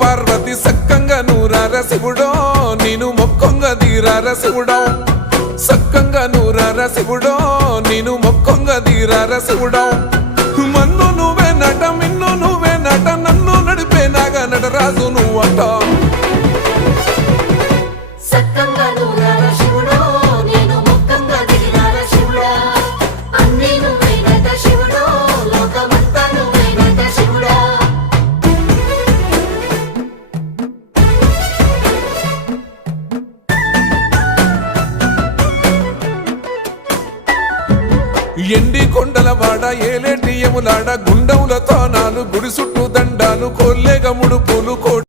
పార్వతి సక్కంగా నూరార శివుడో నేను మొక్కంగా తీరార శివుడో సక్కంగా నూరార శివుడో నేను మొక్కంగా తీరార శివుడో మన్ను నువ్వే నట మిన్ను నువ్వే నట నన్ను నడిపే నాగా నటరాజు నువ్వంట ఎండి కొండల వాడ ఏలేటి యములాడ గుండముల తానాలు గుడి చుట్టూ దండాలు కోల్లేగ ముడుపు